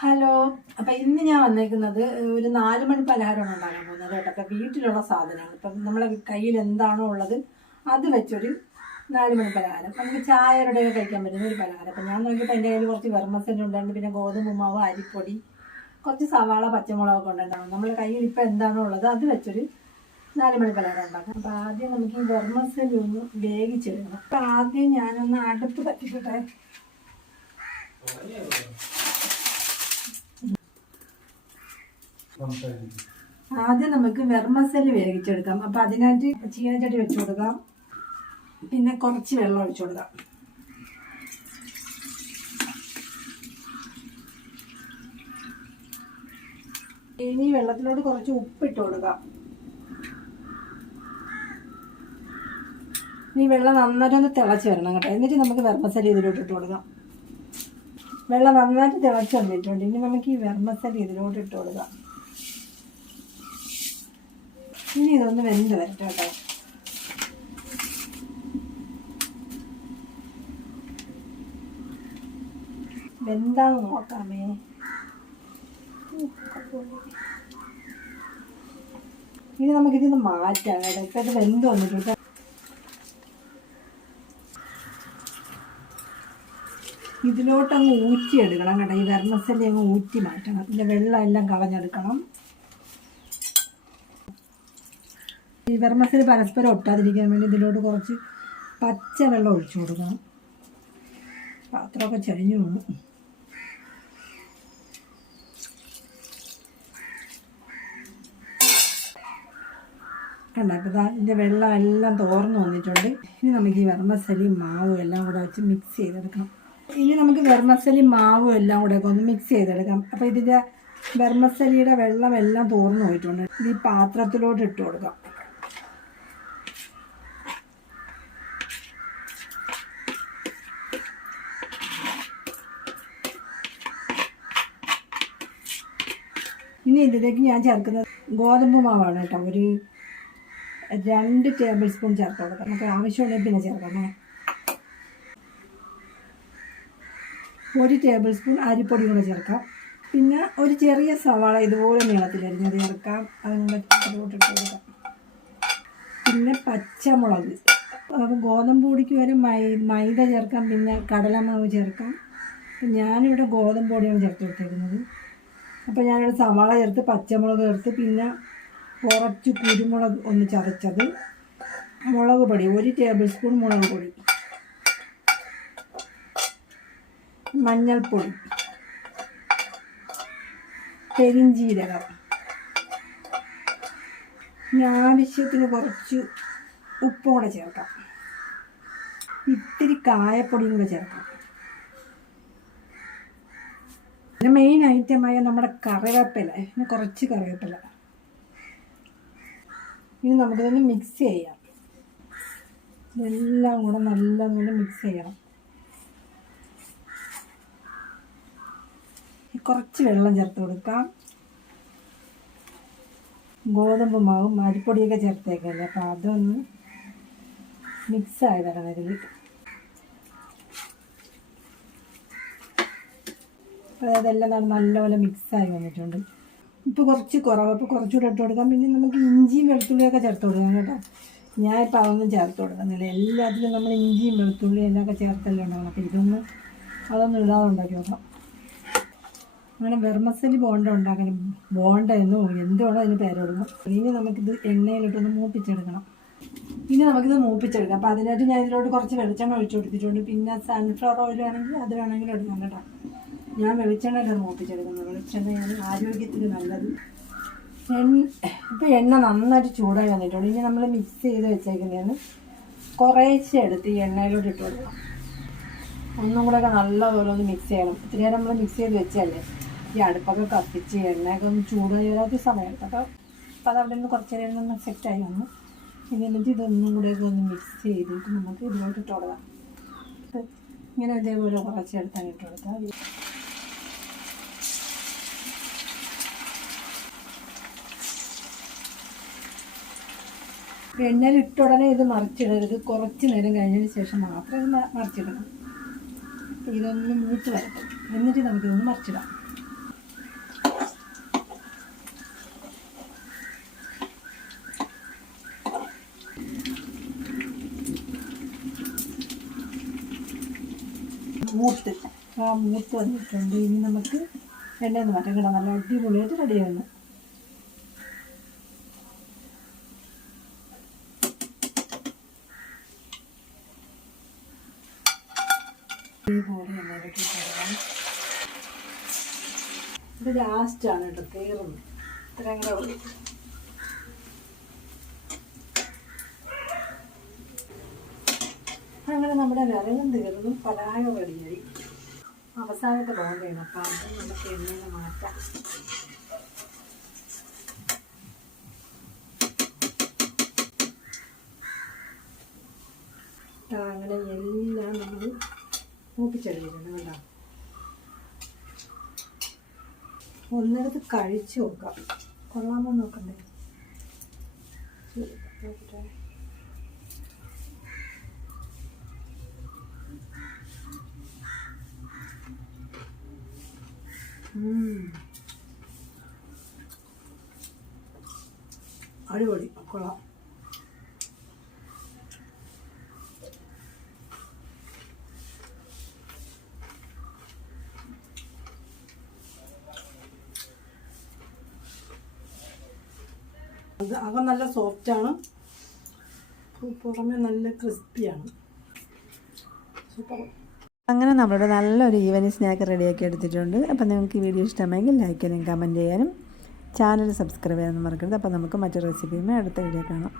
Hello. അപ്പം ഇന്ന് ഞാൻ വന്നേക്കുന്നത് ഒരു 4 മണി പലഹാരമാണ് ഉണ്ടാക്കാൻ പോകുന്നത് കേട്ടോ. അപ്പം വീട്ടിലുള്ള സാധനമാണ്. ഇപ്പം നമ്മളെ കയ്യിൽ എന്താണോ ഉള്ളത് അത് വെച്ചൊരു 4 മണി പലഹാരം. നമുക്ക് ചായയുടെ കഴിക്കാൻ പറ്റുന്ന ഒരു പലഹാരം. അപ്പം ഞാൻ നോക്കിയപ്പോൾ എൻ്റെ കയ്യിൽ കുറച്ച് വെർമസെല്ലി ഉണ്ടായിരുന്നു, പിന്നെ ഗോതമ്പ് മാവ്, അരിപ്പൊടി, കുറച്ച് സവാള, പച്ചമുളകൊക്കെ ഉണ്ടായിരുന്നു. നമ്മുടെ കയ്യിൽ ഇപ്പം എന്താണോ ഉള്ളത് അത് വെച്ചൊരു 4 മണി പലഹാരം ഉണ്ടാക്കാം. അപ്പം ആദ്യം നമുക്ക് ഈ വെർമസെല്ലി ഒന്ന് വേവിച്ചെടുക്കണം. അപ്പം ആദ്യം ഞാനൊന്ന് അടുപ്പ് കത്തിക്കട്ടെ. ആദ്യം നമുക്ക് വെർമസെല്ലി വേവിച്ചെടുക്കാം. അപ്പം അതിനായിട്ട് ചീനച്ചട്ടി വെച്ച് കൊടുക്കാം, പിന്നെ കുറച്ച് വെള്ളം ഒഴിച്ചു കൊടുക്കാം. ഇനി വെള്ളത്തിലോട്ട് കുറച്ച് ഉപ്പിട്ട് കൊടുക്കാം. ഈ വെള്ളം നന്നായിട്ടൊന്ന് തിളച്ച് വരണം കേട്ടോ. എന്നിട്ട് നമുക്ക് വെർമസെല്ലി ഇതിലോട്ട് ഇട്ട് കൊടുക്കാം. വെള്ളം നന്നായിട്ട് തിളച്ച് വന്നിട്ടുണ്ട്. ഇനി നമുക്ക് ഈ വെർമസെല്ലി ഇതിലോട്ട് ഇട്ട് കൊടുക്കാം. ഇനി ഇതൊന്ന് വെന്ത് വരട്ടെ കേട്ടോ. വെന്താന്ന് നോക്കാമേ. ഇനി നമുക്കിതിന്ന് മാറ്റാം കേട്ടോ. ഇപ്പം ഇത് വെന്ത് വന്നിട്ടുണ്ട്. ഇതിലോട്ടങ്ങ് ഊറ്റിയെടുക്കണം കേട്ടോ. ഈ വെർമസെല്ലി അങ്ങ് ഊറ്റി മാറ്റണം. ഇതിൻ്റെ വെള്ളം എല്ലാം കളഞ്ഞെടുക്കണം. ഈ വെർമസെല്ലി പരസ്പരം ഒട്ടാതിരിക്കാൻ വേണ്ടി ഇതിലോട്ട് കുറച്ച് പച്ച വെള്ളം ഒഴിച്ചു കൊടുക്കണം. പാത്രമൊക്കെ ചരിഞ്ഞു പോകും. കണ്ട അപ്പോൾ ഇതിൻ്റെ വെള്ളം എല്ലാം തോർന്ന് വന്നിട്ടുണ്ട്. ഇനി നമുക്ക് ഈ വെർമസെല്ലി മാവും എല്ലാം കൂടെ വെച്ച് മിക്സ് ചെയ്തെടുക്കണം. ഇനി നമുക്ക് വെർമസെല്ലി മാവും എല്ലാം കൂടെ ഒക്കെ ഒന്ന് മിക്സ് ചെയ്തെടുക്കാം. അപ്പോൾ ഇതിൻ്റെ വെർമസെല്ലിയുടെ വെള്ളം എല്ലാം തോർന്ന് പോയിട്ടുണ്ട്. ഇത് ഈ പാത്രത്തിലോട്ട് ഇട്ട് കൊടുക്കാം. ഇനി ഇതിലേക്ക് ഞാൻ ചേർക്കുന്നത് ഗോതമ്പ് മാവാണ് കേട്ടോ. ഒരു 2 ടേബിൾ സ്പൂൺ ചേർത്ത് കൊടുക്കാം. നമുക്ക് ആവശ്യമുണ്ടെങ്കിൽ പിന്നെ ചേർക്കണേ. 1 ടേബിൾ സ്പൂൺ അരിപ്പൊടി കൂടെ ചേർക്കാം. പിന്നെ ഒരു ചെറിയ സവാള ഇതുപോലെ നീളത്തിലരിഞ്ഞത് ചേർക്കാം. അതിനുള്ള ഇട്ട് കൊടുക്കാം. പിന്നെ പച്ചമുളക്, ഗോതമ്പ് പൊടിക്ക് വരെ മൈദ ചേർക്കാം, പിന്നെ കടലമാവ് ചേർക്കാം. ഞാനിവിടെ ഗോതമ്പ് പൊടിയാണ് ചേർത്ത് കൊടുത്തേക്കുന്നത്. അപ്പോൾ ഞാനിവിടെ സവാള ചേർത്ത്, പച്ചമുളക് ചേർത്ത്, പിന്നെ കുറച്ച് കുരുമുളക് ഒന്ന് ചതച്ചത്, മുളക് പൊടി 1 ടേബിൾ സ്പൂൺ മുളക് പൊടി, മഞ്ഞൾപ്പൊടി, പെരിഞ്ജീരകം, പിന്നെ ആവശ്യത്തിന് കുറച്ച് ഉപ്പും കൂടെ ചേർക്കാം. ഇത്തിരി കായപ്പൊടിയും കൂടെ ചേർക്കാം. പിന്നെ മെയിൻ ഐറ്റമായ നമ്മുടെ കറിവേപ്പില, പിന്നെ കുറച്ച് കറിവേപ്പില. ഇനി നമുക്കിതൊന്ന് മിക്സ് ചെയ്യാം. ഇതെല്ലാം കൂടെ നല്ലപോലെ മിക്സ് ചെയ്യണം. കുറച്ച് വെള്ളം ചേർത്ത് കൊടുക്കാം. ഗോതമ്പ് മാവും അരിപ്പൊടിയൊക്കെ ചേർത്തേക്കല്ലേ, അപ്പോൾ അതൊന്ന് മിക്സായി വരണം ഇതിൽ. അതെല്ലാം നല്ലപോലെ മിക്സായി വന്നിട്ടുണ്ട്. ഇപ്പോൾ കുറച്ച് കുറവ്, അപ്പോൾ കുറച്ചുകൂടെ ഇട്ട് കൊടുക്കാം. പിന്നെ നമുക്ക് ഇഞ്ചിയും വെളുത്തുള്ളിയൊക്കെ ചേർത്ത് കൊടുക്കാം കേട്ടോ. ഞാനിപ്പോൾ അതൊന്നും ചേർത്ത് കൊടുക്കുന്നില്ല. എല്ലാത്തിലും നമ്മൾ ഇഞ്ചിയും വെളുത്തുള്ളിയും എല്ലാം ചേർത്തല്ലേ ഉണ്ടാകണം. അപ്പോൾ അതൊന്നും ഇടാതെ ഉണ്ടാക്കി നോക്കാം. അങ്ങനെ വെർമസെല്ലി ബോണ്ട ഉണ്ടാക്കണം. ബോണ്ട എന്നോ എന്തുകൊണ്ടോ അതിന് പേര് കൊടുക്കണം. ഇനി നമുക്കിത് എണ്ണയിലിട്ടൊന്ന് മൂപ്പിച്ചെടുക്കണം. അപ്പോൾ അതിനായിട്ട് ഞാൻ ഇതിലോട്ട് കുറച്ച് വെളിച്ചെണ്ണ ഒഴിച്ചു കൊടുത്തിട്ടുണ്ട്. പിന്നെ സൺഫ്ലവർ ഓയിൽ വേണമെങ്കിൽ അത് വേണമെങ്കിലും എടുക്കാം കേട്ടോ. ഞാൻ വെളിച്ചെണ്ണയിലാണ് മൂപ്പിച്ചെടുക്കുന്നത്. വെളിച്ചെണ്ണയാണ് ആരോഗ്യത്തിന് നല്ലത്. ഇപ്പോൾ എണ്ണ നന്നായിട്ട് ചൂടായി വന്നിട്ടുണ്ട്. ഇനി നമ്മൾ മിക്സ് ചെയ്ത് വെച്ചേക്കുന്നതാണ് കുറേശ്ശെ എടുത്ത് ഈ എണ്ണയിലോട്ട് ഇട്ട് കൊടുക്കണം. ഒന്നും കൂടെയൊക്കെ നല്ലപോലെ ഒന്ന് മിക്സ് ചെയ്യണം. ഇത്തിരി നേരം നമ്മൾ മിക്സ് ചെയ്ത് വെച്ചല്ലേ. ഈ അടുപ്പൊക്കെ കത്തിച്ച് എണ്ണയൊക്കെ ഒന്ന് ചൂട് ചെയ്യാത്ത സമയം എടുക്കാം. അപ്പോൾ അതവിടെ നിന്ന് കുറച്ച് നേരം ഒന്ന് സെറ്റായി വന്നു. എന്നിട്ട് ഇതൊന്നും കൂടെയൊക്കെ ഒന്ന് മിക്സ് ചെയ്തിട്ട് നമുക്ക് ഇതിലോട്ട് ഇട്ട് കൊടുക്കാം. ഇങ്ങനെ ഇതേപോലെ കുറച്ച് എടുത്താണ് ഇട്ട് കൊടുക്കാം. എണ്ണയിൽ ഇട്ട ഉടനെ ഇത് മറിച്ചിടരുത്. കുറച്ച് നേരം കഴിഞ്ഞതിന് ശേഷം മാത്രം ഇത് മറിച്ചിടണം. ഇതൊന്ന് മൂത്ത് വരട്ടെ. എന്നിട്ട് നമുക്കിതൊന്ന് മറിച്ചിടാം. മൂത്ത് വന്നിട്ടുണ്ട്. ഇനി നമുക്ക് എണ്ണയൊന്ന് മാറ്റാൻ കിടാം. നല്ല അടിപൊളിയായിട്ട് റെഡിയാണ്. ഇത് ലാസ്റ്റാണ് കേട്ടോ കയറുന്നത്. ഇത്രയും കൂടെ ഉള്ളു. അങ്ങനെ നമ്മുടെ വിറകും തീർന്നും പലഹാരം റെഡിയായി. അവസാനത്തെ ബോണ്ടയാണ്. അപ്പം അത് നമുക്ക് എണ്ണയിൽ മാറ്റാം. അങ്ങനെ എല്ലാം നമ്മൾ മൂപ്പിച്ചെടുത്തിട്ടുണ്ട് കേട്ടോ. ഒന്നെടുത്ത് കഴിച്ച് നോക്കാം. കൊള്ളാമോ നോക്കണ്ടേ? നോക്കട്ടെ. അടിപൊളി, കൊള്ളാം. അകം നല്ല സോഫ്റ്റാണ്, പുറമെ നല്ല ക്രിസ്പിയാണ്. സൂപ്പർ. അങ്ങനെ നമ്മളുടെ നല്ലൊരു ഈവനിങ് സ്നാക്ക് റെഡിയാക്കി എടുത്തിട്ടുണ്ട്. അപ്പോൾ നിങ്ങൾക്ക് ഈ വീഡിയോ ഇഷ്ടമായെങ്കിൽ ലൈക്ക് ചെയ്യാനും കമൻറ്റ് ചെയ്യാനും ചാനൽ സബ്സ്ക്രൈബ് ചെയ്യാനും മറക്കരുത്. അപ്പോൾ നമുക്ക് മറ്റൊരു റെസിപ്പിയുമായി അടുത്ത വീഡിയോ കാണാം.